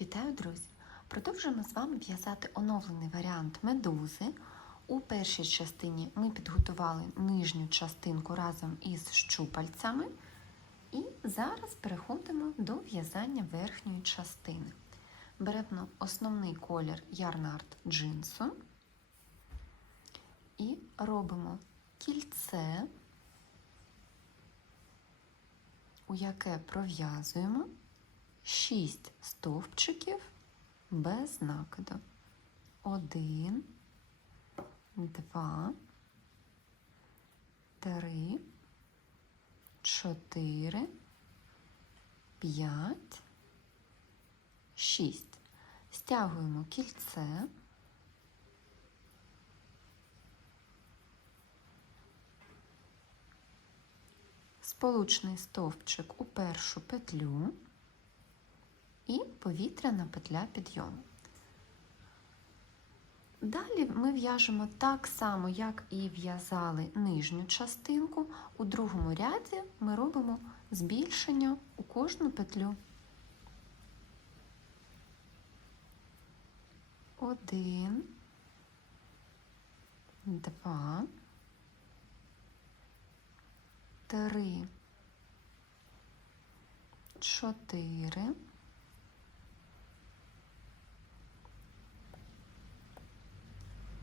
Вітаю, друзі! Продовжуємо з вами в'язати оновлений варіант медузи. У першій частині ми підготували нижню частинку разом із щупальцями. І зараз переходимо до в'язання верхньої частини. Беремо основний колір ярнард джинсу і робимо кільце, у яке пров'язуємо 6 стовпчиків без накиду. Один, два, три, чотири, п'ять, шість. Стягуємо кільце. Сполучний стовпчик у першу петлю і повітряна петля підйому. Далі ми в'яжемо так само, як і в'язали нижню частинку. У другому ряді ми робимо збільшення у кожну петлю. Один, два, три, чотири.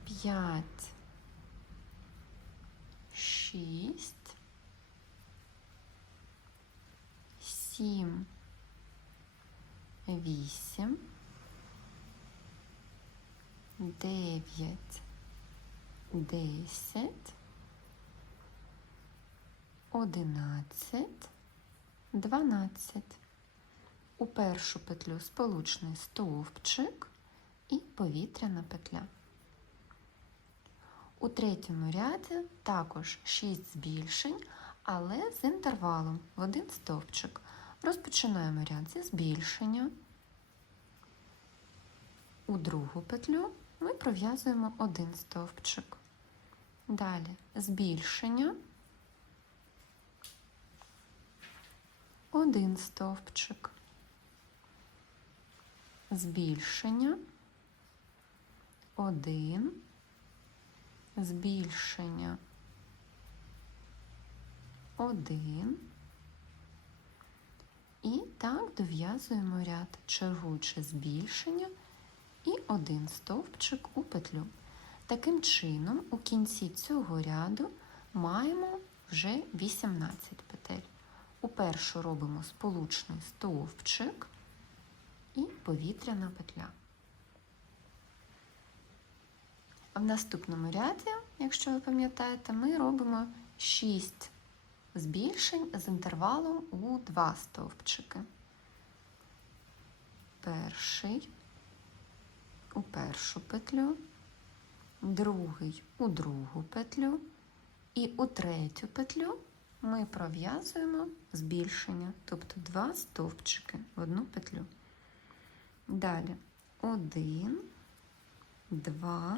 П'ять, шість, сім, вісім, дев'ять, десять, одинадцять, дванадцять. У першу петлю сполучний стовпчик і повітряна петля. У третьому ряді також 6 збільшень, але з інтервалом в один стовпчик. Розпочинаємо ряд зі збільшення. У другу петлю ми пров'язуємо один стовпчик. Далі збільшення, один стовпчик, збільшення, один збільшення 1 і так дов'язуємо ряд, чергуючи збільшення і один стовпчик у петлю. Таким чином, у кінці цього ряду маємо вже 18 петель. У першу робимо сполучний стовпчик і повітряна петля. В наступному ряді, якщо ви пам'ятаєте, ми робимо 6 збільшень з інтервалом у 2 стовпчики. Перший у першу петлю, другий у другу петлю і у третю петлю ми пров'язуємо збільшення, тобто 2 стовпчики в одну петлю. Далі 1, 2,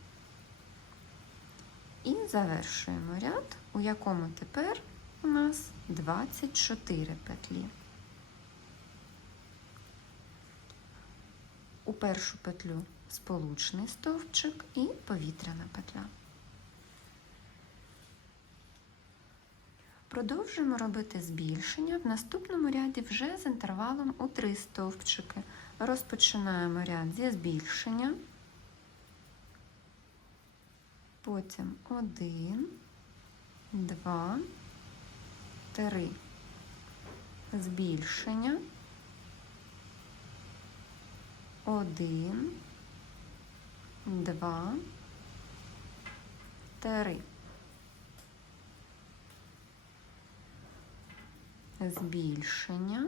І завершуємо ряд, у якому тепер у нас 24 петлі. У першу петлю сполучний стовпчик і повітряна петля. Продовжуємо робити збільшення в наступному ряді вже з інтервалом у 3 стовпчики. Розпочинаємо ряд зі збільшення. Потім один, два, три. Збільшення. Один, два, три. Збільшення.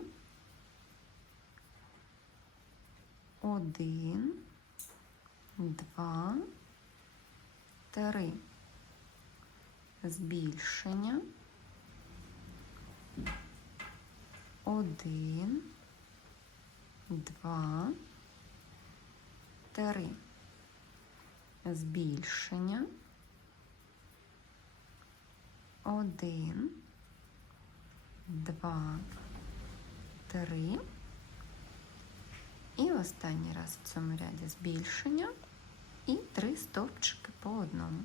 один, два, три. Збільшення. Один, два, три. Збільшення. Один, два, три. І останній раз в цьому ряді збільшення і три стовпчики по одному.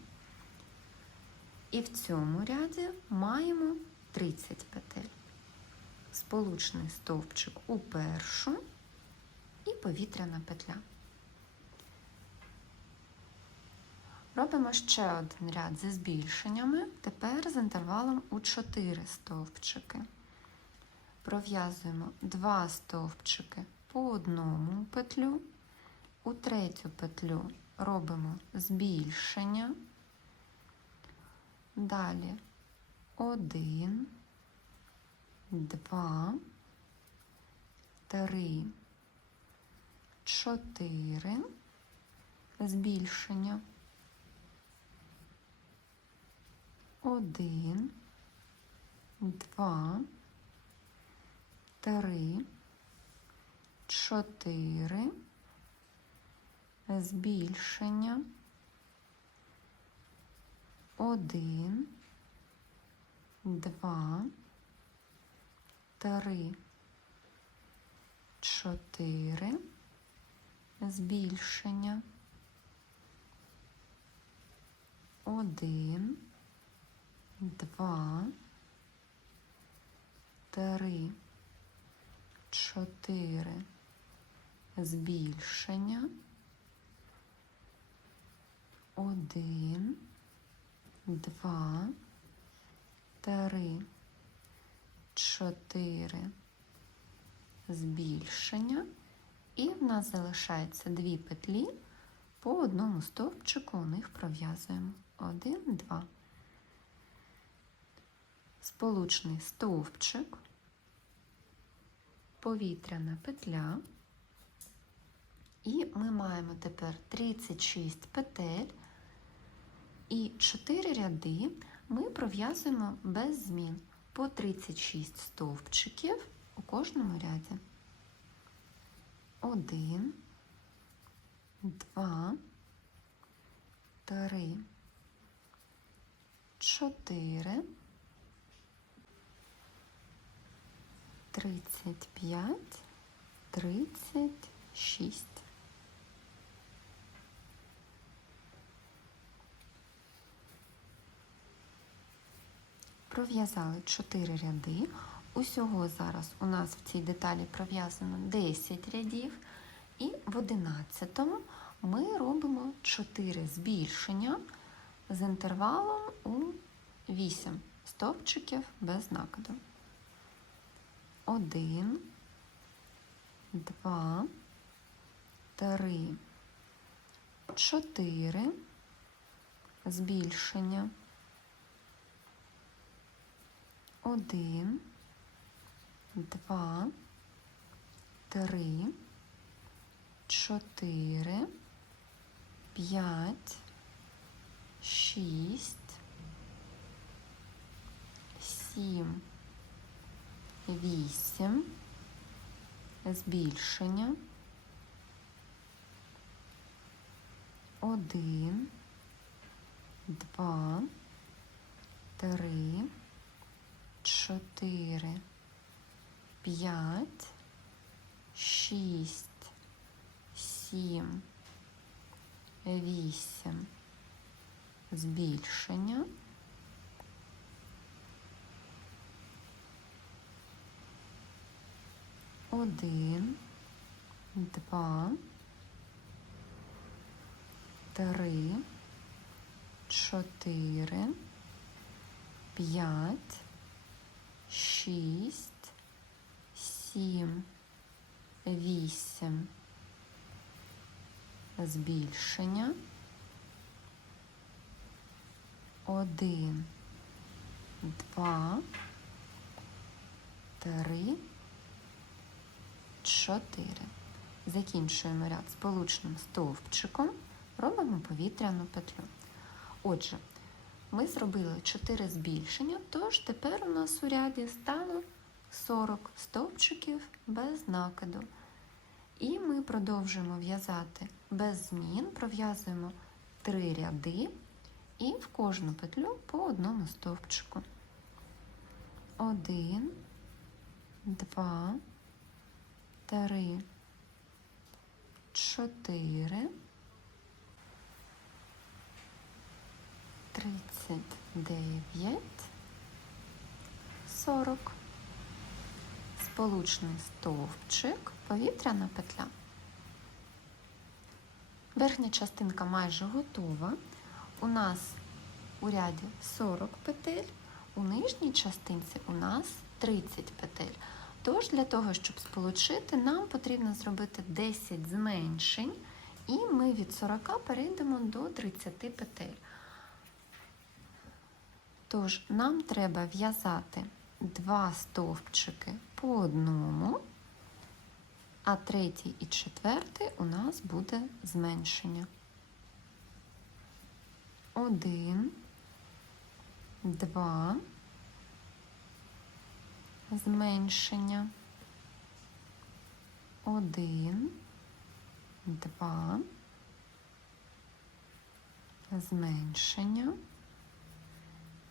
І в цьому ряді маємо 30 петель. Сполучний стовпчик у першу і повітряна петля. Робимо ще один ряд зі збільшеннями, тепер з інтервалом у 4 стовпчики. Пров'язуємо 2 стовпчики по одному петлю, у третю петлю робимо збільшення. Далі один, два, три, чотири, збільшення. Один, два, три, чотири, збільшення. Один, два, три, чотири, збільшення. Один, два, три, чотири, збільшення. Один, два, три, чотири, збільшення. І в нас залишається дві петлі по одному стовпчику у них пров'язуємо. Один, два. Сполучний стовпчик, повітряна петля. І ми маємо тепер 36 петель. І 4 ряди ми пров'язуємо без змін по 36 стовпчиків у кожному ряді. 1, 2, 3, 4, 35, 36. Пров'язали 4 ряди. Усього зараз у нас в цій деталі пров'язано 10 рядів, і в 11 ми робимо 4 збільшення з інтервалом у 8 стовпчиків без накиду. 1, 2, 3, 4, збільшення. Один, два, три, чотири, п'ять, шість, сім, вісім, збільшення. Один, два, три чотири, п'ять, шість, сім, вісім, збільшення. Один, два, три, чотири, п'ять, шість, сім, вісім. Збільшення. Один, два, три, чотири. закінчуємо ряд сполучним стовпчиком, робимо повітряну петлю. Отже, ми зробили 4 збільшення, тож тепер у нас у ряді стало 40 стовпчиків без накиду. І ми продовжуємо в'язати без змін, пров'язуємо 3 ряди і в кожну петлю по одному стовпчику. Один, два, три, чотири, тридцять дев'ять, сорок. Сполучний стовпчик, повітряна петля. Верхня частинка майже готова. У нас у ряді 40 петель, у нижній частинці у нас 30 петель. Тож для того, щоб сполучити, нам потрібно зробити 10 зменшень, і ми від 40 перейдемо до 30 петель. Тож нам треба в'язати два стовпчики по одному, а третій і четвертий у нас буде зменшення. Один, два, зменшення. Один, два, зменшення.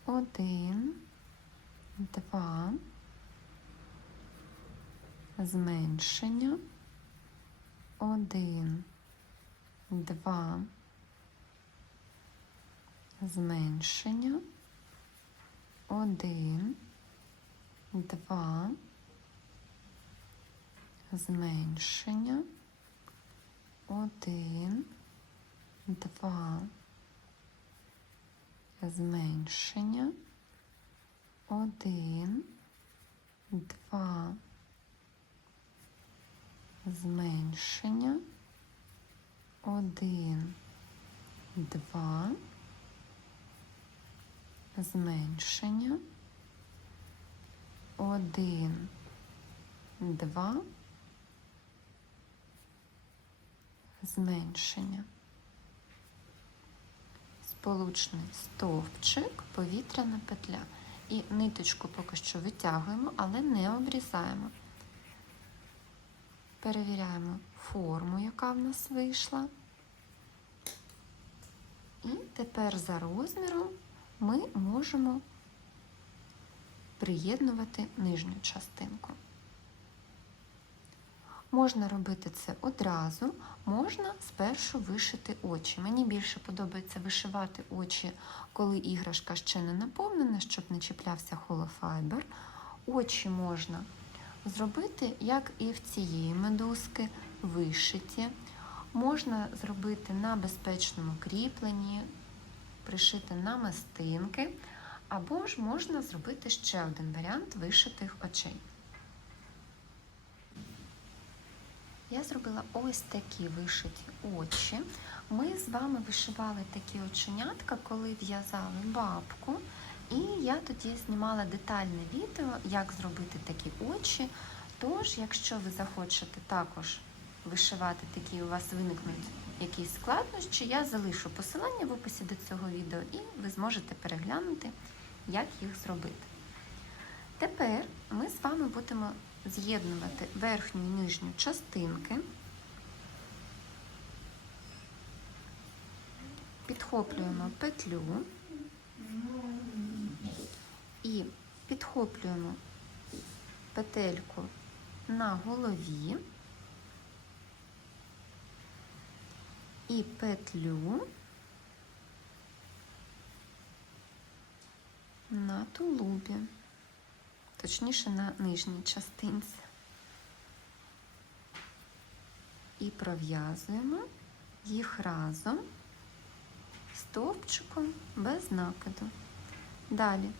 Один, два, зменшення. Один, два, зменшення. Один, два, зменшення. Один, два, зменшення. Один, два, зменшення. Один, два, зменшення. Один, два, зменшення. Сполучний стовпчик, повітряна петля. І ниточку поки що витягуємо, але не обрізаємо. Перевіряємо форму, яка в нас вийшла. І тепер за розміром ми можемо приєднувати нижню частинку. Можна робити це одразу, можна спершу вишити очі. Мені більше подобається вишивати очі, коли іграшка ще не наповнена, щоб не чіплявся холофайбер. Очі можна зробити, як і в цієї медузки, вишиті. Можна зробити на безпечному кріпленні, пришити на мастинки, або ж можна зробити ще один варіант вишитих очей. Я зробила ось такі вишиті очі. Ми з вами вишивали такі оченятка, коли в'язали бабку. І я тоді знімала детальне відео, як зробити такі очі. Тож, якщо ви захочете також вишивати такі, у вас виникнуть якісь складнощі, я залишу посилання в описі до цього відео, і ви зможете переглянути, як їх зробити. Тепер ми з вами будемо з'єднувати верхню і нижню частинки, підхоплюємо петлю. І підхоплюємо петельку на голові. І петлю на тулубі точніше на нижній частинці. І пров'язуємо їх разом стовпчиком без накиду. Далі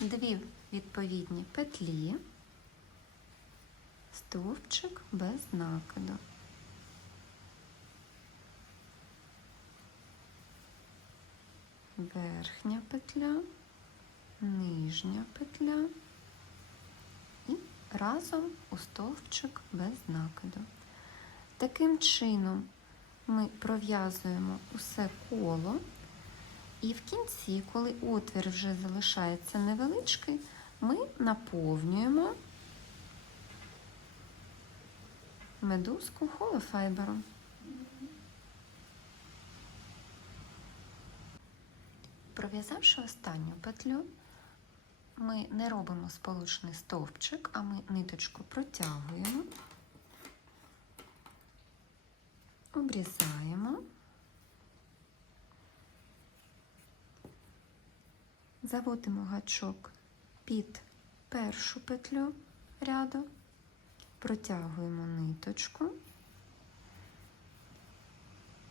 дві відповідні петлі, стовпчик без накиду. Верхня петля нижня петля і разом у стовпчик без накиду. Таким чином ми пров'язуємо усе коло, і в кінці, коли отвір вже залишається невеличкий, ми наповнюємо медузку холофайбером. Пров'язавши останню петлю, ми не робимо сполучний стовпчик, а ми ниточку протягуємо, обрізаємо, заводимо гачок під першу петлю ряду, протягуємо ниточку.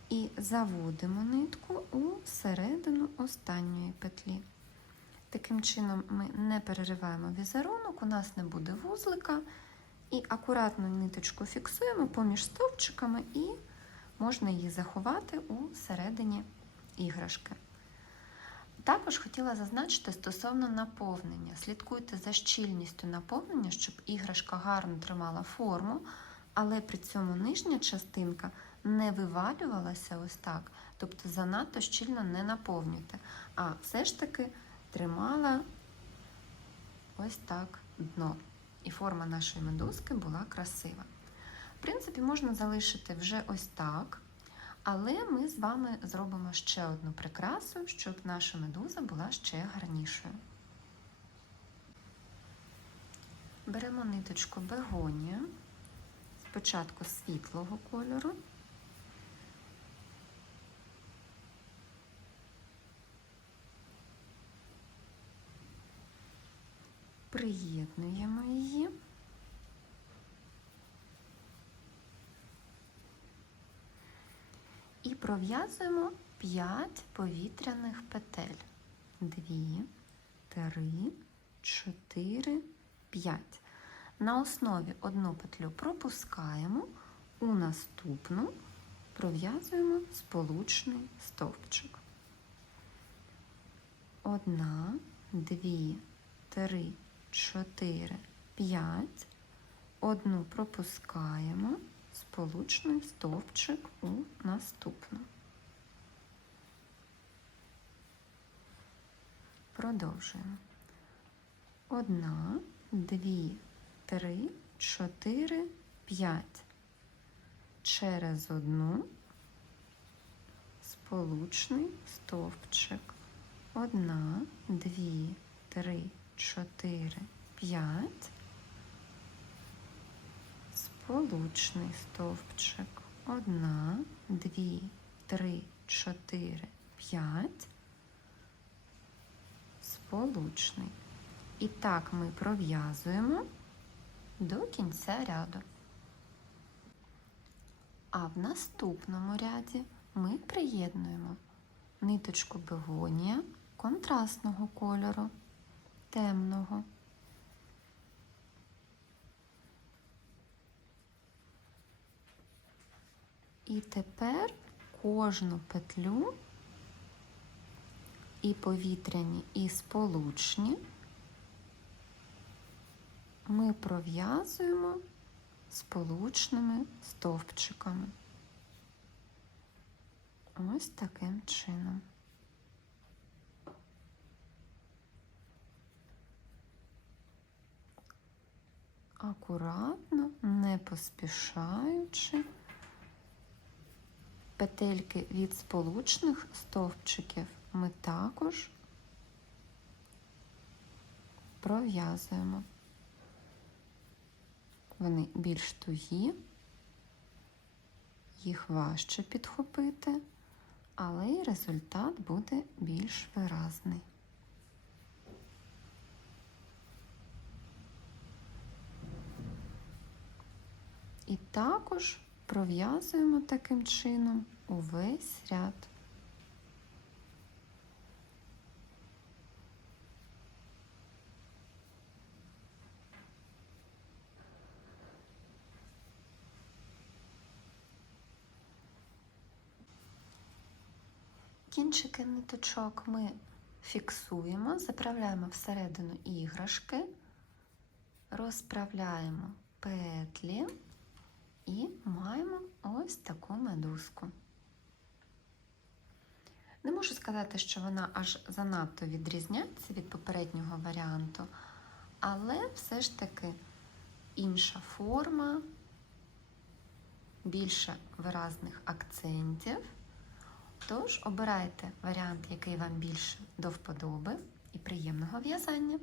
І заводимо нитку у середину останньої петлі. Таким чином ми не перериваємо візерунок, у нас не буде вузлика. І акуратно ниточку фіксуємо поміж стовпчиками і можна її заховати у середині іграшки. Також хотіла зазначити стосовно наповнення. Слідкуйте за щільністю наповнення, щоб іграшка гарно тримала форму, але при цьому нижня частинка не вивалювалася ось так, тобто занадто щільно не наповнюйте, а все ж таки тримала ось так дно. І форма нашої медузки була красива. В принципі, можна залишити вже ось так, але ми з вами зробимо ще одну прикрасу, щоб наша медуза була ще гарнішою. Беремо ниточку бегонія, спочатку світлого кольору. Приєднуємо її. І пров'язуємо 5 повітряних петель. 2, 3, 4, 5. На основі одну петлю пропускаємо, у наступну пров'язуємо сполучний стовпчик. Одна, дві, три, чотири, п'ять. Одну пропускаємо, сполучний стовпчик у наступну. Продовжуємо. Одна, дві, три, чотири, п'ять. Через одну сполучний стовпчик. Одна, дві, три, чотири, п'ять. Сполучний стовпчик. Одна, дві, три, чотири, п'ять. Сполучний. І так ми пров'язуємо до кінця ряду. А в наступному ряді ми приєднуємо ниточку бегонія контрастного кольору, темного. І тепер кожну петлю і повітряні, і сполучні ми пров'язуємо сполучними стовпчиками. Ось таким чином. Акуратно, не поспішаючи, петельки від сполучних стовпчиків ми також пров'язуємо. Вони більш тугі, їх важче підхопити, але й результат буде більш виразний. І також пров'язуємо таким чином увесь ряд. Кінчики ниточок ми фіксуємо, заправляємо всередину іграшки, розправляємо петлі і маємо ось таку медузку. Не можу сказати, що вона аж занадто відрізняється від попереднього варіанту, але все ж таки інша форма, більше виразних акцентів. Тож обирайте варіант, який вам більше до вподоби, і приємного в'язання!